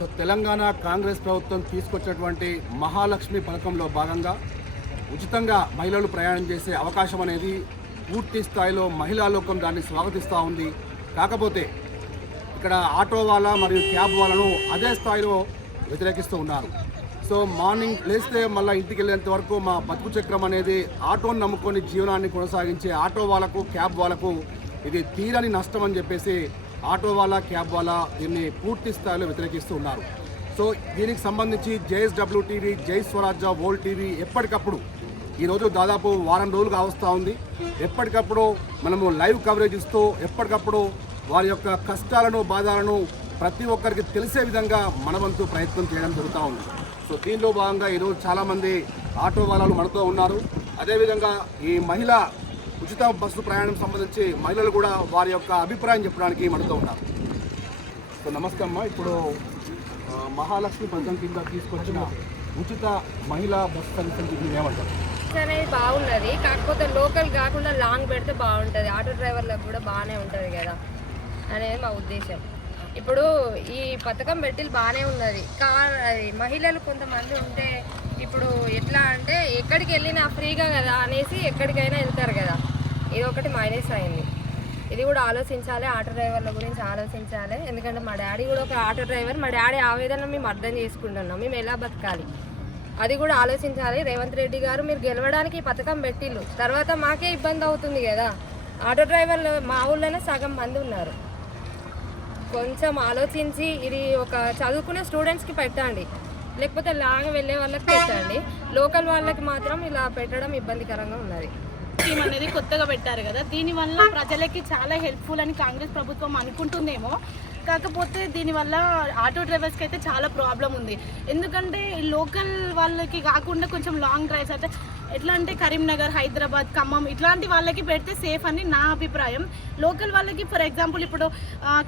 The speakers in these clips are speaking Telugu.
సో తెలంగాణ కాంగ్రెస్ ప్రభుత్వం తీసుకొచ్చినటువంటి మహాలక్ష్మి పథకంలో భాగంగా ఉచితంగా మహిళలు ప్రయాణం చేసే అవకాశం అనేది పూర్తి స్థాయిలో మహిళా లోకం దాన్ని స్వాగతిస్తూ ఉంది. కాకపోతే ఇక్కడ ఆటో వాళ్ళ మరియు క్యాబ్ వాళ్ళను అదే స్థాయిలో వ్యతిరేకిస్తూ ఉన్నారు. సో మార్నింగ్ లేస్తే మళ్ళీ ఇంటికి వెళ్ళేంత వరకు మా బతుకు చక్రం అనేది ఆటోని నమ్ముకొని జీవనాన్ని కొనసాగించే ఆటో వాళ్ళకు క్యాబ్ వాళ్ళకు ఇది తీరని నష్టం అని చెప్పేసి ఆటో వాళ్ళ క్యాబ్ వాళ్ళ దీన్ని పూర్తి స్థాయిలో వ్యతిరేకిస్తూ ఉన్నారు. సో దీనికి సంబంధించి జేఎస్డబ్ల్యూ టీవీ, జై స్వరాజ్య, వరల్డ్ టీవీ ఎప్పటికప్పుడు ఈరోజు దాదాపు వారం రోజులుగా వస్తూ ఉంది. ఎప్పటికప్పుడు మనము లైవ్ కవరేజ్ ఇస్తూ ఎప్పటికప్పుడు వారి యొక్క కష్టాలను బాధలను ప్రతి ఒక్కరికి తెలిసే విధంగా మనవంతు ప్రయత్నం చేయడం జరుగుతూ ఉంది. సో దీనిలో భాగంగా ఈరోజు చాలామంది ఆటో వాళ్ళు మనతో ఉన్నారు. అదేవిధంగా ఈ మహిళ ఉచిత బస్సు ప్రయాణం సంబంధించి మహిళలు కూడా వారి యొక్క అభిప్రాయం చెప్పడానికి మనతో ఉన్నారు. సో నమస్తే అమ్మ, ఇప్పుడు మహాలక్ష్మి పథకం కింద తీసుకొచ్చిన ఉచిత మహిళా బస్సు సర్వీస్ మీరు ఏమంటారు? అనేది బాగున్నది, కాకపోతే లోకల్ కాకుండా లాంగ్ పెడితే బాగుంటుంది, ఆటో డ్రైవర్లకు కూడా బాగానే ఉంటుంది కదా అనేది మా ఉద్దేశం. ఇప్పుడు ఈ పథకం పెట్టి బాగానే ఉన్నది, మహిళలు కొంతమంది ఉంటే ఇప్పుడు ఎట్లా అంటే ఎక్కడికి వెళ్ళినా ఫ్రీగా కదా అనేసి ఎక్కడికైనా వెళ్తారు కదా, ఇది ఒకటి మైనస్ అయింది. ఇది కూడా ఆలోచించాలి, ఆటో డ్రైవర్ల గురించి ఆలోచించాలి. ఎందుకంటే మా డాడీ కూడా ఒక ఆటో డ్రైవర్, మా డాడీ ఆవేదన మేము అర్థం చేసుకుంటున్నాం, మేము ఎలా బతకాలి అది కూడా ఆలోచించాలి. రేవంత్ రెడ్డి గారు మీరు గెలవడానికి ఈ పథకం పెట్టిళ్ళు, తర్వాత మాకే ఇబ్బంది అవుతుంది కదా. ఆటో డ్రైవర్లు మా ఊళ్ళోనే సగం మంది ఉన్నారు. కొంచెం ఆలోచించి ఇది ఒక చదువుకునే స్టూడెంట్స్కి పెట్టండి, లేకపోతే లాంగ్ వెళ్ళే వాళ్ళకి పెట్టండి. లోకల్ వాళ్ళకి మాత్రం ఇలా పెట్టడం ఇబ్బందికరంగా ఉన్నది. స్కీమ్ అనేది కొత్తగా పెట్టారు కదా, దీనివల్ల ప్రజలకి చాలా హెల్ప్ఫుల్ అని కాంగ్రెస్ ప్రభుత్వం అనుకుంటుందేమో. కాకపోతే దీనివల్ల ఆటో డ్రైవర్స్కి అయితే చాలా ప్రాబ్లం ఉంది. ఎందుకంటే లోకల్ వాళ్ళకి కాకుండా కొంచెం లాంగ్ డ్రైవ్స్ అయితే ఎట్లా అంటే కరీంనగర్, హైదరాబాద్, ఖమ్మం ఇట్లాంటి వాళ్ళకి పెడితే సేఫ్ అని నా అభిప్రాయం. లోకల్ వాళ్ళకి ఫర్ ఎగ్జాంపుల్ ఇప్పుడు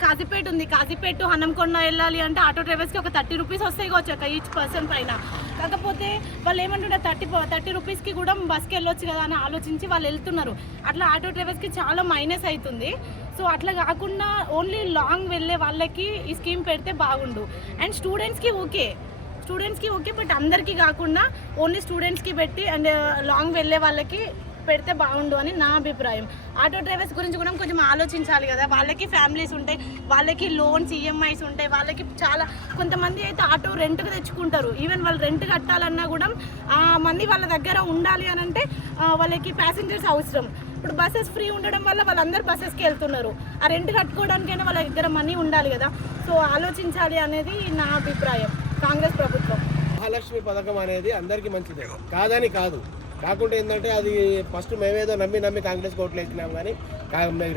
కాజీపేట ఉంది, కాజీపేట హనంకొండ వెళ్ళాలి అంటే ఆటో డ్రైవర్స్కి ఒక 30 రూపీస్ వస్తాయి కావచ్చు ఈచ్ పర్సన్ పైన. కాకపోతే వాళ్ళు ఏమంటుంటారు 30 రూపీస్కి కూడా బస్కి వెళ్ళొచ్చు కదా అని ఆలోచించి వాళ్ళు వెళ్తున్నారు. అట్లా ఆటో డ్రైవర్స్కి చాలా మైనస్ అవుతుంది. సో అట్లా కాకుండా ఓన్లీ లాంగ్ వెళ్ళే వాళ్ళకి ఈ స్కీమ్ పెడితే బాగుండు. అండ్ స్టూడెంట్స్కి ఓకే బట్ అందరికీ కాకుండా ఓన్లీ స్టూడెంట్స్కి పెట్టి అండ్ లాంగ్ వెళ్ళే వాళ్ళకి పెడితే బాగుండు అని నా అభిప్రాయం. ఆటో డ్రైవర్స్ గురించి కూడా కొంచెం ఆలోచించాలి కదా, వాళ్ళకి ఫ్యామిలీస్ ఉంటాయి, వాళ్ళకి లోన్స్ ఈఎంఐస్ ఉంటాయి, వాళ్ళకి చాలా కొంతమంది అయితే ఆటో రెంట్కి తెచ్చుకుంటారు. ఈవెన్ వాళ్ళు రెంట్ కట్టాలన్నా కూడా మంది వాళ్ళ దగ్గర ఉండాలి అని అంటే వాళ్ళకి ప్యాసింజర్స్ అవసరం. ఇప్పుడు బస్సెస్ ఫ్రీ ఉండడం వల్ల వాళ్ళందరూ బస్సెస్కి వెళ్తున్నారు, ఆ రెంట్ కట్టుకోవడానికైనా వాళ్ళ దగ్గర మనీ ఉండాలి కదా. సో ఆలోచించాలి అనేది నా అభిప్రాయం కాంగ్రెస్ ప్రభుత్వం. మహాలక్ష్మి పథకం అనేది అందరికీ మంచిదే, కాదని కాదు. కాకుండా ఏంటంటే అది ఫస్ట్ మేమేదో నమ్మి కాంగ్రెస్ ఓట్లు వేసినాం, కానీ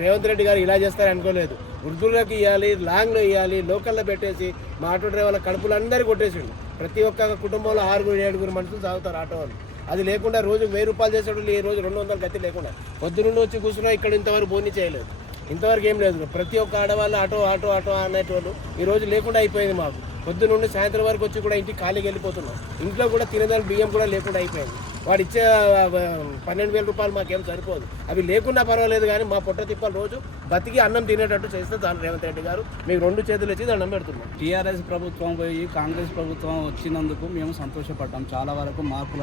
రేవంత్ రెడ్డి గారు ఇలా చేస్తారని అనుకోలేదు. వృద్ధులకు ఇవ్వాలి, లాంగ్లో ఇవ్వాలి, లోకల్లో పెట్టేసి మా ఆటో డ్రైవర్ల కడుపులు అందరూ కొట్టేసిండు. ప్రతి ఒక్క కుటుంబంలో 6-7 మనుషులు సాగుతారు ఆటో వాళ్ళు. అది లేకుండా రోజు 1000 రూపాయలు చేసేవాళ్ళు ఈ రోజు 200 గతి లేకుండా పొద్దున్నుండి వచ్చి కూర్చున్నా ఇక్కడ ఇంతవరకు బోని చేయలేదు, ఇంతవరకు ఏం లేదు. ప్రతి ఒక్క ఆడవాళ్ళు ఆటో అనేటోళ్ళు ఈ రోజు లేకుండా అయిపోయింది. మాకు పొద్దున్న నుండి సాయంత్రం వరకు వచ్చి కూడా ఇంటికి ఖాళీకి వెళ్ళిపోతున్నాం. ఇంట్లో కూడా తినేదాని బియ్యం కూడా లేకుండా అయిపోయింది. వాడు ఇచ్చే 12,000 రూపాయలు మాకేం సరిపోదు. అవి లేకున్నా పర్వాలేదు, కానీ మా పొట్ట తిప్పలు రోజు బతికి అన్నం తినేటట్టు చేస్తే చాలు. రేవంత్ రెడ్డి గారు మీకు 2 చేతులు ఇచ్చి దండం పెడుతున్నాం. టీఆర్ఎస్ ప్రభుత్వం పోయి కాంగ్రెస్ ప్రభుత్వం వచ్చినందుకు మేము సంతోషపడ్డాం. చాలా వరకు మార్పు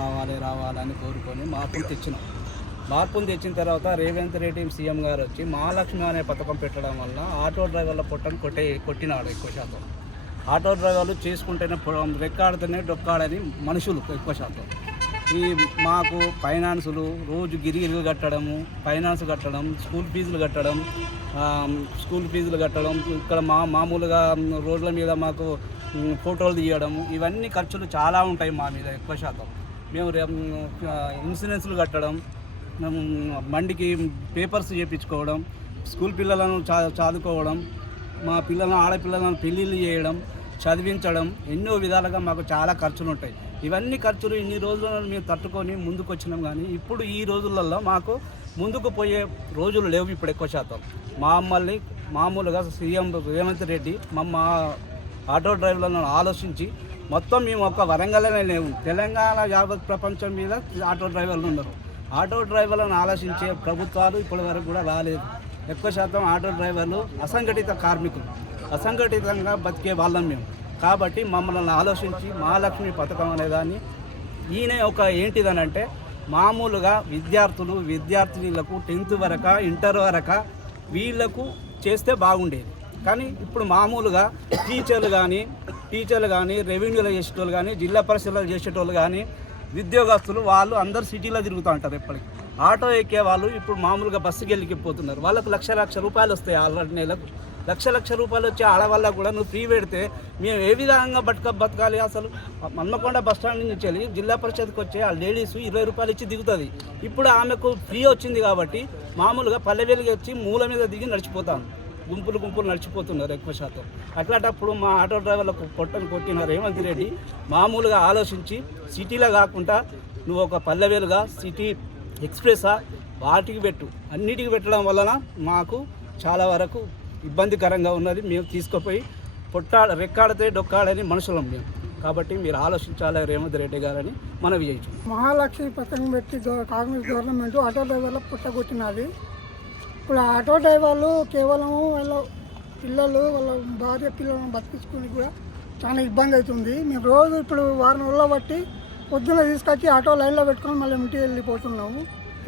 రావాలని కోరుకొని మార్పును తెచ్చిన తర్వాత రేవంత్ రెడ్డి సీఎం గారు వచ్చి మహాలక్ష్మి అనే పథకం పెట్టడం వల్ల ఆటో డ్రైవర్ల పొట్టను కొట్టినాడు. ఎక్కువ శాతం ఆటో డ్రైవర్లు చేసుకుంటేనే రెక్కాడితేనే డొక్కాడని మనుషులు ఎక్కువ శాతం. ఈ మాకు ఫైనాన్సులు రోజు గిరిగిరిలు కట్టడము, ఫైనాన్స్ కట్టడం, స్కూల్ ఫీజులు కట్టడం, ఇక్కడ మామూలుగా రోడ్ల మీద మాకు ఫోటోలు తీయడము, ఇవన్నీ ఖర్చులు చాలా ఉంటాయి మా మీద ఎక్కువ శాతం. మేము ఇన్సూరెన్స్లు కట్టడం, బండికి పేపర్స్ చేయించుకోవడం, స్కూల్ పిల్లలను చదువుకోవడం, మా ఆడపిల్లలను పెళ్ళిళ్ళు చేయడం, చదివించడం, ఎన్నో విధాలుగా మాకు చాలా ఖర్చులు ఉంటాయి. ఇవన్నీ ఖర్చులు ఇన్ని రోజులను మేము తట్టుకొని ముందుకు వచ్చినాం. కానీ ఇప్పుడు ఈ రోజులలో మాకు ముందుకు పోయే రోజులు లేవు ఇప్పుడు ఎక్కువ శాతం. మామూలుగా సీఎం రేవంత్ రెడ్డి మా ఆటో డ్రైవర్లను ఆలోచించి మొత్తం మేము ఒక్క వరంగల్లోనే లేవు, తెలంగాణ యావత్ ప్రపంచం మీద ఆటో డ్రైవర్లు ఉన్నారు. ఆటో డ్రైవర్లను ఆలోచించే ప్రభుత్వాలు ఇప్పటి వరకు కూడా రాలేదు. ఎక్కువ శాతం ఆటో డ్రైవర్లు అసంఘటిత కార్మికులు, అసంఘటితంగా బతికే వాళ్ళం మేము. కాబట్టి మమ్మల్ని ఆలోచించి మహాలక్ష్మి పథకం అనేదాన్ని ఈయన ఒక ఏంటిదనంటే మామూలుగా విద్యార్థినులకు 10th వరకు ఇంటర్ వరకు వీళ్ళకు చేస్తే బాగుండేది. కానీ ఇప్పుడు మామూలుగా టీచర్లు కానీ రెవెన్యూలో చేసేటోళ్ళు కానీ జిల్లా పరిషత్లో చేసేటోళ్ళు కానీ ఉద్యోగస్తులు వాళ్ళు అందరు సిటీలో తిరుగుతూ ఉంటారు. ఎప్పటికీ ఆటో ఎక్కే వాళ్ళు ఇప్పుడు మామూలుగా బస్సుకి వెళ్ళిపోతున్నారు. వాళ్ళకు లక్ష రూపాయలు వస్తాయి. ఆల్రెడీ నెలకు లక్ష రూపాయలు వచ్చే ఆడవాళ్ళ కూడా నువ్వు ఫ్రీ పెడితే మేము ఏ విధంగా బతకాలి? అసలు మన్మకొండ బస్ స్టాండ్ నుంచి వెళ్ళి జిల్లా పరిషత్కి వచ్చే ఆ లేడీస్ 20 రూపాయలు ఇచ్చి దిగుతుంది. ఇప్పుడు ఆమెకు ఫ్రీ వచ్చింది కాబట్టి మామూలుగా పల్లె వెలిగి వచ్చి మూల మీద దిగి నడిచిపోతాను. గుంపులు నడిచిపోతున్నారు ఎక్కువ శాతం. అట్లాంటప్పుడు మా ఆటో డ్రైవర్లకు పొట్టను కొట్టిన రేవంత్ రెడ్డి మామూలుగా ఆలోచించి సిటీలో కాకుండా నువ్వు ఒక పల్లె వెలుగా సిటీ ఎక్స్ప్రెస్సా వాటికి పెట్టు. అన్నిటికి పెట్టడం వలన మాకు చాలా వరకు ఇబ్బందికరంగా ఉన్నది. మేము తీసుకుపోయి రెక్కాడితే డొక్కాడని మనుషులం మేము. కాబట్టి మీరు ఆలోచించాలి రేవంత్ రెడ్డి గారని మనవి చేయొచ్చు. మహాలక్ష్మి పథకం పెట్టి కాంగ్రెస్ గవర్నమెంట్ ఆటో డ్రైవర్లకు పుట్టగొట్టినది. ఇప్పుడు ఆటో డ్రైవర్లు కేవలం వాళ్ళ పిల్లలు వాళ్ళ భార్య పిల్లలను బతికించుకుని కూడా చాలా ఇబ్బంది అవుతుంది. మేము రోజు ఇప్పుడు వారం రోజుల బట్టి పొద్దున్న తీసుకొచ్చి ఆటో లైన్లో పెట్టుకొని మళ్ళీ ఇంటికి వెళ్ళిపోతున్నాము.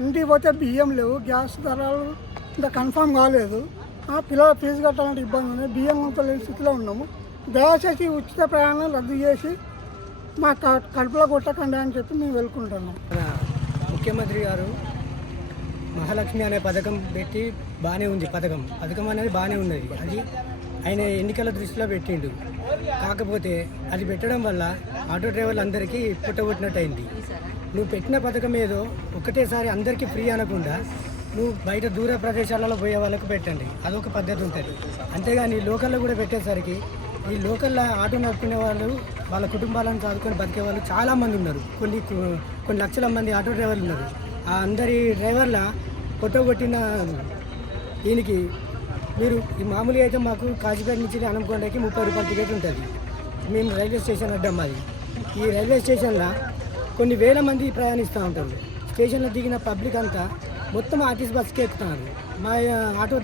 ఇంటికి పోతే బియ్యం లేవు, గ్యాస్ ధరలు ఇంకా కన్ఫామ్ కాలేదు. పిల్లల ఫీజు కట్టాలంటే ఇబ్బంది ఉంది. బియ్యం అంతా లేని స్థితిలో ఉన్నాము. దయచేసి ఉచిత ప్రయాణం రద్దు చేసి మా కడుపులో కొట్టకండి అని చెప్పి మేము వెళ్ళుకుంటున్నాం. ముఖ్యమంత్రి గారు మహాలక్ష్మి అనే పథకం పెట్టి బాగానే ఉంది. పథకం అనేది బాగానే ఉన్నది. అది ఆయన ఎన్నికల దృష్టిలో పెట్టిండు. కాకపోతే అది పెట్టడం వల్ల ఆటో డ్రైవర్లు అందరికీ పుట్టగొట్టినట్టు అయింది. నువ్వు పెట్టిన పథకం ఏదో ఒకటేసారి అందరికీ ఫ్రీ అనకుండా నువ్వు బయట దూర ప్రదేశాలలో పోయే వాళ్ళకు పెట్టండి, అదొక పద్ధతి ఉంటుంది. అంతేగాని లోకల్లో కూడా పెట్టేసరికి ఈ లోకల్లో ఆటో నడుపుకునే వాళ్ళు వాళ్ళ కుటుంబాలను చదువుకొని బతికే వాళ్ళు చాలామంది ఉన్నారు. కొన్ని లక్షల మంది ఆటో డ్రైవర్లు ఉన్నారు. ఆ అందరి డ్రైవర్ల కొట్టగొట్టిన దీనికి మీరు ఈ మామూలుగా అయితే మాకు కాజీపేట నుంచి అనంకొండకి 30 రూపాయల టికెట్ ఉంటుంది. మేము రైల్వే స్టేషన్ అడ్డం అది. ఈ రైల్వే స్టేషన్లో కొన్ని వేల మంది ప్రయాణిస్తూ ఉంటారు. స్టేషన్లో దిగిన పబ్లిక్ అంతా మొత్తం ఆర్టీసీ బస్కి ఎక్కుతున్నారు. మా ఆటో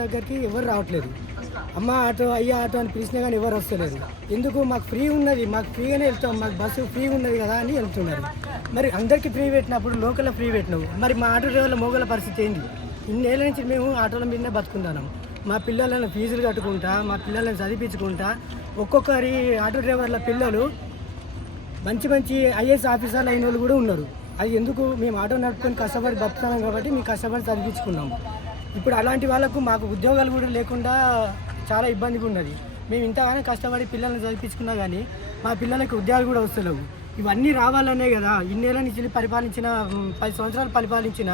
దగ్గరికి ఎవరు రావట్లేదు. అమ్మ ఆటో అయ్యా ఆటో అని పిలిచినా కానీ ఎవరు వస్తలేదు. ఎందుకు? మాకు ఫ్రీ ఉన్నది, మాకు ఫ్రీగానే వెళ్తాం, మాకు బస్సు ఫ్రీ ఉన్నది కదా అని వెళ్తున్నారు. మరి అందరికీ ఫ్రీ పెట్టినప్పుడు లోకల్లో ఫ్రీ పెట్టినావు, మరి మా ఆటో డ్రైవర్ల మోగల పరిస్థితి ఏంది? ఇన్నేళ్ళ నుంచి మేము ఆటోల మీదనే బతుకుంటున్నాం. మా పిల్లలను ఫీజులు కట్టుకుంటా, మా పిల్లలను చదివించుకుంటా, ఒక్కొక్కరి ఆటో డ్రైవర్ల పిల్లలు మంచి ఐఏఎస్ ఆఫీసర్లు అయిన వాళ్ళు కూడా ఉన్నారు. అది ఎందుకు? మేము ఆటో నడుపుకొని కష్టపడి బతుకుతున్నాం కాబట్టి మేము కష్టపడి చదివించుకున్నాము. ఇప్పుడు అలాంటి వాళ్ళకు మాకు ఉద్యోగాలు కూడా లేకుండా చాలా ఇబ్బందిగా ఉన్నది. మేము ఇంతగానో కష్టపడి పిల్లల్ని చదివించుకున్నా కానీ మా పిల్లలకి ఉద్యోగాలు కూడా వస్తలేవు. ఇవన్నీ రావాలనే కదా ఇన్నేళ్ళ నుంచి పరిపాలించిన 10 సంవత్సరాలు పరిపాలించిన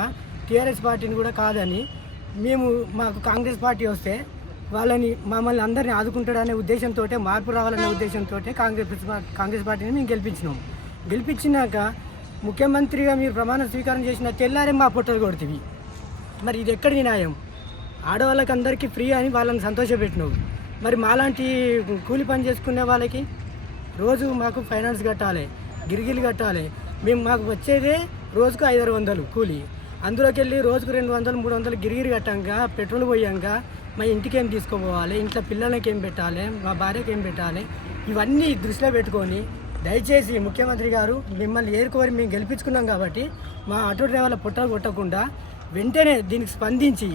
టీఆర్ఎస్ పార్టీని కూడా కాదని మాకు కాంగ్రెస్ పార్టీ వస్తే మమ్మల్ని అందరినీ ఆదుకుంటాడనే ఉద్దేశంతో, మార్పు రావాలనే ఉద్దేశంతో కాంగ్రెస్ పార్టీని మేము గెలిపించినాక ముఖ్యమంత్రిగా మీరు ప్రమాణ స్వీకారం చేసిన తెల్లారే మా పొట్టలు కొడుతుంది. మరి ఇది ఎక్కడి న్యాయం? ఆడవాళ్ళకి అందరికీ ఫ్రీ అని వాళ్ళని సంతోషపెట్టినావు. మరి మాలాంటి కూలి పని చేసుకునే వాళ్ళకి రోజు మాకు ఫైనాన్స్ కట్టాలి, గిరిగిలు కట్టాలి. మాకు వచ్చేదే రోజుకు 500 కూలి. అందులోకి వెళ్ళి రోజుకు 200, 300 గిరిగిరి కట్టాక పెట్రోల్ పోయాక మా ఇంటికి ఏం తీసుకోపోవాలి, ఇంట్లో పిల్లలకి ఏం పెట్టాలి, మా భార్యకి ఏం పెట్టాలి, ఇవన్నీ దృష్టిలో పెట్టుకొని దయచేసి ముఖ్యమంత్రి గారు మిమ్మల్ని ఏరుకోరి మేము గెలిపించుకున్నాం కాబట్టి మా ఆటో డ్రైవర్ల పుట్టలు కొట్టకుండా వెంటనే దీనికి స్పందించి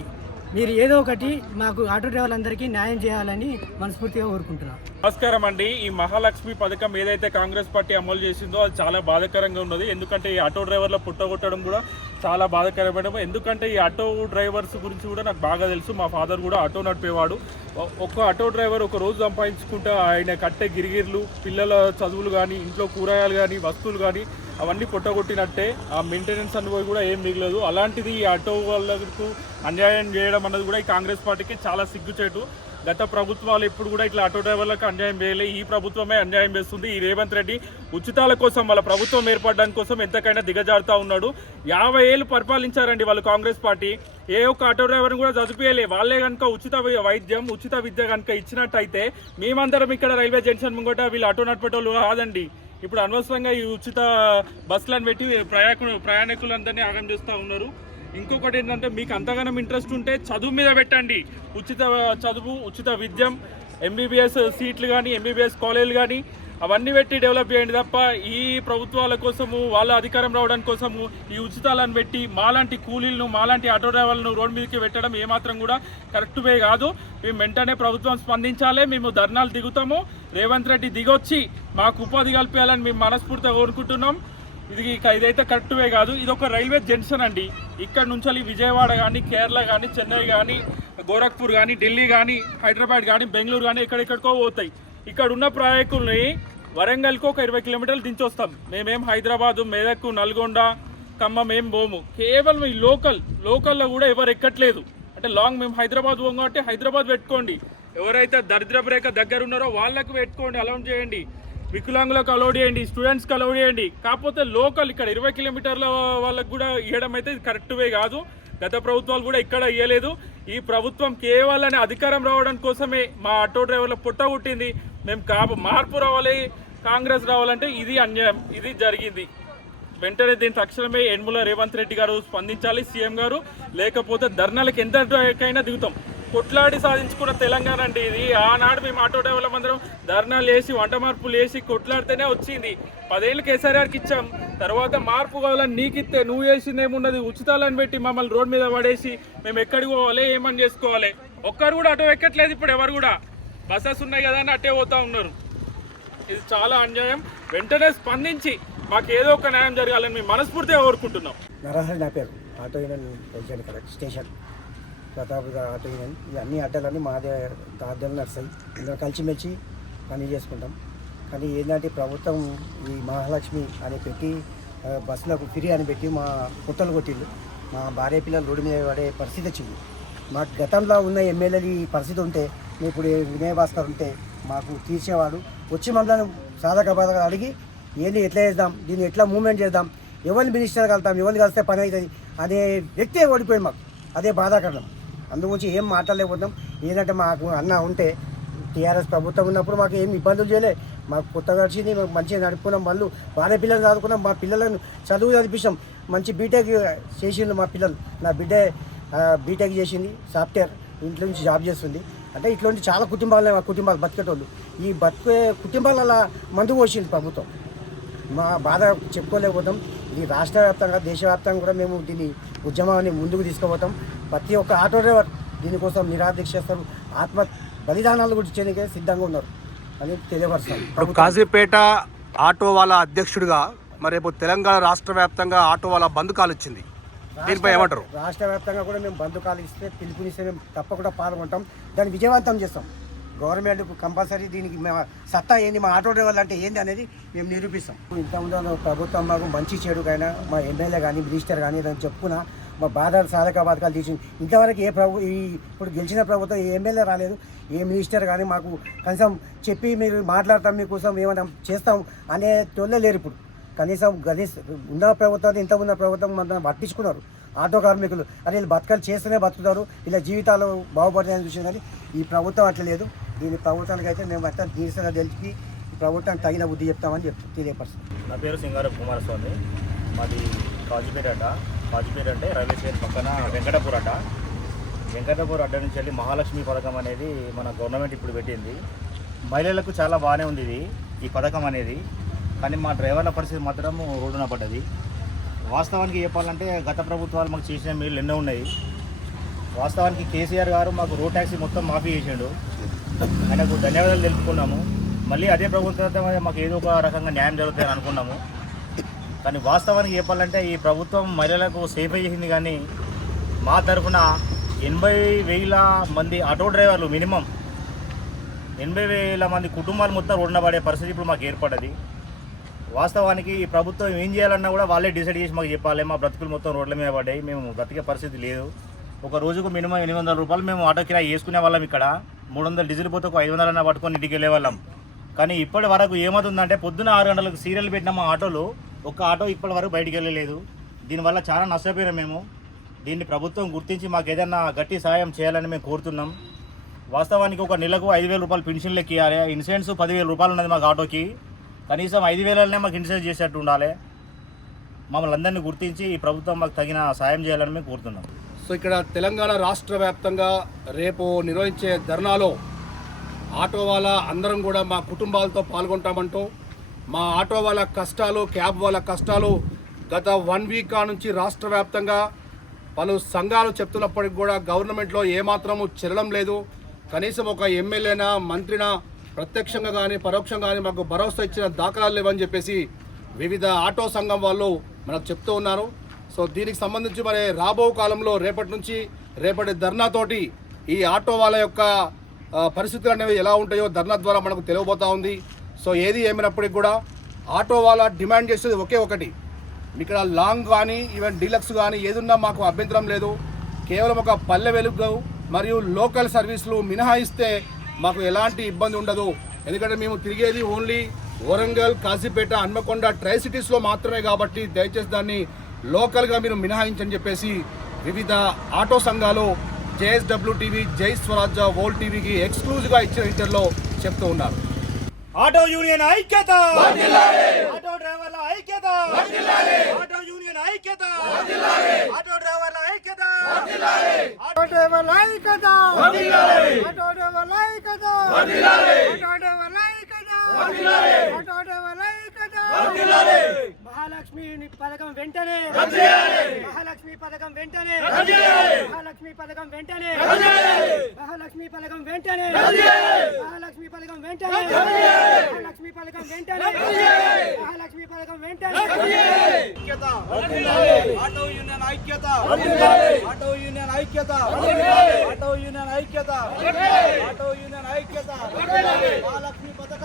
మీరు ఏదో ఒకటి మాకు ఆటో డ్రైవర్లందరికీ న్యాయం చేయాలని మనస్ఫూర్తిగా కోరుకుంటున్నాం. నమస్కారం అండి. ఈ మహాలక్ష్మి పథకం ఏదైతే కాంగ్రెస్ పార్టీ అమలు చేసిందో అది చాలా బాధాకరంగా ఉన్నది. ఎందుకంటే ఈ ఆటో డ్రైవర్ల పుట్టగొట్టడం కూడా చాలా బాధాకరమైన. ఎందుకంటే ఈ ఆటో డ్రైవర్స్ గురించి కూడా నాకు బాగా తెలుసు. మా ఫాదర్ కూడా ఆటో నడిపేవాడు. ఒక ఆటో డ్రైవర్ ఒక రోజు సంపాదించుకుంటే ఆయన కట్టే గిరిగిర్లు, పిల్లల చదువులు కానీ, ఇంట్లో కూరగాయలు కానీ, వస్తువులు కానీ అవన్నీ పొట్టగొట్టినట్టే. ఆ మెయింటెనెన్స్ అనుభవం కూడా ఏం మిగలదు. అలాంటిది ఈ ఆటో వాళ్ళకు అన్యాయం చేయడం అన్నది కూడా ఈ కాంగ్రెస్ పార్టీకి చాలా సిగ్గుచేటు. గత ప్రభుత్వాలు ఎప్పుడు కూడా ఇట్లా ఆటో డ్రైవర్లకు అన్యాయం చేయలే. ఈ ప్రభుత్వమే అన్యాయం చేస్తుంది. ఈ రేవంత్ రెడ్డి ఉచితాల కోసం, వాళ్ళ ప్రభుత్వం ఏర్పడడానికి కోసం ఎంతకైనా దిగజారుతూ ఉన్నాడు. 50 ఏళ్ళు పరిపాలించారండి వాళ్ళు కాంగ్రెస్ పార్టీ. ఏ ఒక్క ఆటో డ్రైవర్ని కూడా చదివేయలే. వాళ్ళే కనుక ఉచిత వైద్యం, ఉచిత విద్య కనుక ఇచ్చినట్టయితే మేమందరం ఇక్కడ రైల్వే జంక్షన్ ముంగట వీళ్ళు ఆటో నడిపేటోళ్ళు కాదండి. ఇప్పుడు అనవసరంగా ఈ ఉచిత బస్సులను పెట్టి ప్రయాణికులందరినీ ఆగం చేస్తూ ఉన్నారు. ఇంకొకటి ఏంటంటే మీకు అంతగానం ఇంట్రెస్ట్ ఉంటే చదువు మీద పెట్టండి. ఉచిత చదువు, ఉచిత విద్యం, ఎంబీబీఎస్ సీట్లు కానీ ఎంబీబీఎస్ కాలేజీలు కానీ అవన్నీ పెట్టి డెవలప్ చేయండి తప్ప ఈ ప్రభుత్వాల కోసము వాళ్ళ అధికారం రావడానికి కోసము ఈ ఉచితాలను పెట్టి మాలాంటి కూలీలను మాలాంటి ఆటో డ్రైవర్లను రోడ్డు మీదకి పెట్టడం ఏమాత్రం కూడా కరెక్ట్ వే కాదు. మేము వెంటనే ప్రభుత్వం స్పందించాలి. మేము ధర్నాలు దిగుతాము. రేవంత్ రెడ్డి దిగొచ్చి మాకు ఉపాధి కల్పించాలని మేము మనస్ఫూర్తిగా కోరుకుంటున్నాం. ఇదైతే కరెక్ట్ వే కాదు. ఇది ఒక రైల్వే జంక్షన్ అండి. ఇక్కడ నుంచి విజయవాడ కానీ, కేరళ కానీ, చెన్నై కానీ, గోరఖ్పూర్ కానీ, ఢిల్లీ కానీ, హైదరాబాద్ కానీ, బెంగళూరు కానీ ఎక్కడెక్కడికో పోతాయి. ఇక్కడ ఉన్న ప్రయాణికుల్ని వరంగల్కి ఒక 20 కిలోమీటర్లు దించొస్తాం. మేమేం హైదరాబాదు, మెదక్, నల్గొండ, ఖమ్మం ఏం పోము. కేవలం ఈ లోకల్లో కూడా ఎవరు ఎక్కట్లేదు. అంటే లాంగ్ మేము హైదరాబాద్ పోము కాబట్టి హైదరాబాద్ పెట్టుకోండి. ఎవరైతే దరిద్రపు రేఖ దగ్గర ఉన్నారో వాళ్ళకు పెట్టుకోండి, అలౌట్ చేయండి. వికలాంగులకు అలౌట్ చేయండి, స్టూడెంట్స్కి అలౌట్ చేయండి. కాకపోతే లోకల్ ఇక్కడ 20 కిలోమీటర్ల వాళ్ళకు కూడా ఇవ్వడం అయితే ఇది కరెక్ట్ వే కాదు. గత ప్రభుత్వాలు కూడా ఇక్కడ ఇవ్వలేదు. ఈ ప్రభుత్వం కేవలం అధికారం రావడం కోసమే మా ఆటో డ్రైవర్ల పుట్ట పుట్టింది. మేము మార్పు రావాలి, కాంగ్రెస్ రావాలంటే ఇది అన్యాయం, ఇది జరిగింది. వెంటనే దీని తక్షణమే యనమల రేవంత్ రెడ్డి గారు స్పందించాలి, సీఎం గారు. లేకపోతే ధర్నాలకు ఎంతకైనా దిగుతాం. కొట్లాడి సాధించుకున్న తెలంగాణ అండి ఇది. ఆనాడు మేము ఆటో డ్రైవర్ల అందరం ధర్నాలు వేసి వంట మార్పులు వేసి కొట్లాడితేనే వచ్చింది. 10 ఏళ్ళు కేసీఆర్కి ఇచ్చాం. తర్వాత మార్పు కావాలని నీకిస్తే నువ్వు చేసింది ఏమున్నది? ఉచితాలను పెట్టి మమ్మల్ని రోడ్ మీద పడేసి మేము ఎక్కడికి పోవాలి, ఏమని చేసుకోవాలి? ఒక్కరు కూడా ఆటో ఎక్కట్లేదు. ఇప్పుడు ఎవరు కూడా బస్సెస్ ఉన్నాయి కదా అని అట్టే పోతా ఉన్నారు. ఇది చాలా అన్యాయం. వెంటనే స్పందించి మాకు ఏదో ఒక న్యాయం జరగాలని మేము మనస్ఫూర్తిగా కోరుకుంటున్నాం. నరహరి నా పేరు, auto union president correct station Pratap auto union. ఈ అన్ని అడ్డలన్నీ మాదే అడ్డలు నడుస్తాయి. అందరం కలిసిమెలిసి పని చేసుకుంటాం. కానీ ఏంటంటే ప్రభుత్వం ఈ మహాలక్ష్మి అని పెట్టి బస్సులకు ఫ్రీ అని పెట్టి మా పుట్టలు కొట్టిళ్ళు. మా భార్య పిల్లలు రోడ్డు మీద పడే పరిస్థితి వచ్చింది. మాకు గతంలో ఉన్న ఎమ్మెల్యేలు ఈ పరిస్థితి ఉంటే, ఇప్పుడు వినయ్ భాస్కర్ ఉంటే మాకు తీర్చేవాడు. వచ్చి మమ్మల్ని సాధక బాధగా అడిగి ఏంది ఎట్లా చేద్దాం, దీన్ని ఎట్లా మూవ్మెంట్ చేద్దాం, ఎవరిని మినిస్టర్ కలుతాం, ఎవరిని కలిస్తే పని అవుతుంది అనే వ్యక్తే ఓడిపోయింది మాకు. అదే బాధాకరణం. అందుగురించి ఏం మాట్లాడలేకపోతాం. ఏంటంటే మాకు అన్న ఉంటే టీఆర్ఎస్ ప్రభుత్వం ఉన్నప్పుడు మాకు ఏం ఇబ్బందులు చేయలే. మాకు కొత్తగా వచ్చింది, మాకు మంచిగా నడుపుకున్నాం. వాళ్ళు భార్య పిల్లలు చదువుకున్నాం. మా పిల్లలను చదువు చదివించాం. మంచి బీటెక్ చేసిండు మా పిల్లలు. నా బిడ్డ బీటెక్ చేసింది, సాఫ్ట్వేర్, ఇంట్లో నుంచి జాబ్ చేస్తుంది. అంటే ఇట్లాంటి చాలా కుటుంబాలు మా కుటుంబాలు బతికేటోళ్ళు. ఈ బతికే కుటుంబాల మందు పోసింది ప్రభుత్వం. మా బాధ చెప్పుకోలేకపోతాం. ఇది రాష్ట్ర వ్యాప్తంగా దేశవ్యాప్తంగా కూడా మేము దీన్ని ఉద్యమాన్ని ముందుకు తీసుకుపోతాం. ప్రతి ఒక్క ఆటో డ్రైవర్ దీనికోసం నిరాదీక్ష చేస్తారు. ఆత్మ బలిదానాలు కూడా ఇచ్చేందుకే సిద్ధంగా ఉన్నారు అని తెలియపరుస్తాం. ఇప్పుడు కాజీపేట ఆటో వాళ్ళ అధ్యక్షుడిగా మరి రేపు తెలంగాణ రాష్ట్ర వ్యాప్తంగా ఆటో వాళ్ళ బంద్ కాల్ వచ్చింది. దీనిపై ఏమంటారు? రాష్ట్ర వ్యాప్తంగా కూడా మేము బంద్ కాల్ ఇస్తే పిలుపునిస్తే మేము తప్పకుండా పాల్గొంటాం. దాన్ని విజయవంతం చేస్తాం. గవర్నమెంట్కు కంపల్సరీ దీనికి సత్తా ఏంది, మా ఆటో డ్రైవర్లు అంటే ఏంది అనేది మేము నిరూపిస్తాం. ఇంతకుముందు ప్రభుత్వం మాకు మంచి చెడుకైనా మా ఎమ్మెల్యే కానీ మినిస్టర్ కానీ దాన్ని చెప్పుకున్నా మా బాధలు సాధక బాధకాలు తీసింది. ఇంతవరకు ఇప్పుడు గెలిచిన ప్రభుత్వం ఏ ఎమ్మెల్యే రాలేదు, ఏ మినిస్టర్ కానీ మాకు కనీసం చెప్పి మీరు మాట్లాడతాం, మీకోసం ఏమైనా చేస్తాం అనే తొల్లే లేరు. ఇప్పుడు కనీసం ఉన్న ప్రభుత్వాన్ని ఇంతకున్న ప్రభుత్వం మనం పట్టించుకున్నారు. ఆటో కార్మికులు అదే వీళ్ళు బతకలు చేస్తూనే బతుకుతారు, ఇలా జీవితాలు బాగుపడతాయని చూసింది. కానీ ఈ ప్రభుత్వం అట్లా లేదు. దీని ప్రభుత్వానికి అయితే మేము అట్లా తీర్చగా తెలిపి ఈ ప్రభుత్వానికి తగిన బుద్ధి చెప్తామని తెలియపరుస్తాం. నా పేరు సింగారపు కుమారస్వామి. మాది కాజీపేట అడ్డ. కాజీపేట అంటే రైల్వే స్టేషన్ పక్కన వెంకటపూర్ అడ్డ. వెంకటపూర్ అడ్డ నుంచి వెళ్ళి మహాలక్ష్మి పథకం అనేది మన గవర్నమెంట్ ఇప్పుడు పెట్టింది. మహిళలకు చాలా బాగానే ఉంది ఈ పథకం అనేది. కానీ మా డ్రైవర్ల పరిస్థితి మాత్రం రోడ్డున పడ్డది. వాస్తవానికి చెప్పాలంటే గత ప్రభుత్వాలు మాకు చేసిన మేలు ఎన్నో ఉన్నాయి. వాస్తవానికి కేసీఆర్ గారు మాకు రోడ్ ట్యాక్సీ మొత్తం మాఫీ చేసిండు. ఆయనకు ధన్యవాదాలు తెలుపుకున్నాము. మళ్ళీ అదే ప్రభుత్వం మాకు ఏదో ఒక రకంగా న్యాయం జరుగుతుందని అనుకున్నాము. కానీ వాస్తవానికి చెప్పాలంటే ఈ ప్రభుత్వం మహిళలకు సేఫ్ చేసింది. కానీ మా తరఫున 80,000 మంది ఆటో డ్రైవర్లు, మినిమం 80,000 మంది కుటుంబాలు మొత్తం రోడ్డున పడే పరిస్థితి ఇప్పుడు మాకు ఏర్పడ్డది. వాస్తవానికి ఈ ప్రభుత్వం ఏం చేయాలన్నా కూడా వాళ్ళే డిసైడ్ చేసి మాకు చెప్పాలి. మా బ్రతుకులు మొత్తం రోడ్ల మీద పడ్డాయి, మేము బ్రతికే పరిస్థితి లేదు. ఒక రోజుకు మినిమం 800 రూపాయలు మేము ఆటో కిరాయి వేసుకునే వాళ్ళం. ఇక్కడ 300 డీజిల్ పోతే ఒక 500 పట్టుకొని ఇంటికి వెళ్ళే వాళ్ళం. కానీ ఇప్పటి వరకు ఏమవుతుందంటే పొద్దున 6 గంటలకు సీరియల్ పెట్టిన మా ఆటోలు ఒక్క ఆటో ఇప్పటి వరకు బయటికి వెళ్ళలేదు. దీనివల్ల చాలా నష్టపోయినాం మేము. దీన్ని ప్రభుత్వం గుర్తించి మాకు ఏదైనా గట్టి సాయం చేయాలని మేము కోరుతున్నాం. వాస్తవానికి ఒక నెలకు 5,000 రూపాయలు పెన్షన్లు ఎక్కియాలి. ఇన్సూరెన్స్ 10,000 రూపాయలు ఉన్నది మాకు ఆటోకి. కనీసం 5,000 మాకు ఇన్సూరెన్స్ చేసేట్టు ఉండాలి. మమ్మల్ని అందరినీ గుర్తించి ఈ ప్రభుత్వం మాకు తగిన సాయం చేయాలని మేము కోరుతున్నాం. సో ఇక్కడ తెలంగాణ రాష్ట్ర వ్యాప్తంగా రేపు నిర్వహించే ధర్నాలో ఆటో వాళ్ళ అందరం కూడా మా కుటుంబాలతో పాల్గొంటామంటూ మా ఆటో వాళ్ళ కష్టాలు, క్యాబ్ వాళ్ళ కష్టాలు గత 1 వీక్ నుంచి రాష్ట్ర వ్యాప్తంగా పలు సంఘాలు చెప్తున్నప్పటికి కూడా గవర్నమెంట్లో ఏమాత్రము చెల్లడం లేదు. కనీసం ఒక ఎమ్మెల్యేనా, మంత్రినా ప్రత్యక్షంగా కానీ పరోక్షంగా కానీ మాకు భరోసా ఇచ్చిన దాఖలాలు లేవని చెప్పేసి వివిధ ఆటో సంఘం వాళ్ళు మనకు చెప్తూ ఉన్నారు. సో దీనికి సంబంధించి మరి రాబో కాలంలో రేపటి ధర్నాతోటి ఈ ఆటో వాళ్ళ యొక్క పరిస్థితులు అనేవి ఎలా ఉంటాయో ధర్నా ద్వారా మనకు తెలియబోతూ ఉంది. సో ఏది ఏమైనప్పటికీ కూడా ఆటో వాళ్ళ డిమాండ్ చేసేది ఒకే ఒకటి, ఇక్కడ లాంగ్ కానీ ఈవెన్ డీలక్స్ కానీ ఏదున్నా మాకు అభ్యంతరం లేదు. కేవలం ఒక పల్లె వెలుగు మరియు లోకల్ సర్వీసులు మినహాయిస్తే మాకు ఎలాంటి ఇబ్బంది ఉండదు. ఎందుకంటే మేము తిరిగేది ఓన్లీ వరంగల్, కాజీపేట, హన్మకొండ ట్రై సిటీస్లో మాత్రమే కాబట్టి దయచేసి దాన్ని లోకల్గా మీరు మినహాయించని చెప్పేసి వివిధ ఆటో సంఘాలు JSW టీవీ, జై స్వరాజ్య, వోల్ట్ టీవీకి ఎక్స్క్లూజివ్గా ఇచ్చిన ఇంటర్లో చెప్తూ ఉన్నారు. ఆటో యూనియన్ ఐక్యత, ఆటో డ్రైవర్ల ఐక్యత, ఆటో యూనియన్ ఐక్యత, ఆటో డ్రైవర్ల ఐక్యత, ఆటో డ్రైవర్ల ఐక్యత, ఆటో డ్రైవర్ల ఐక్యత, ఆటో డ్రైవర్ల ఐక్యత, ఆటో డ్రైవర్ల ఐక్యత. మహాలక్ష్మి పథకం వెంటనే, మహాలక్ష్మి పథకం వెంటనే, మహాలక్ష్మి పథకం వెంటనే, మహాలక్ష్మి పథకం వెంటనే, మహాలక్ష్మి పథకం వెంటనే, మహాలక్ష్మి పథకం వెంటనే, మహాలక్ష్మి పథకం వెంటనే. ఆటో యూనియన్ ఐక్యత, ఆటో యూనియన్ ఐక్యత, ఆటో యూనియన్ ఐక్యత, ఆటో యూనియన్ ఐక్యత, మహాలక్ష్మి పథకం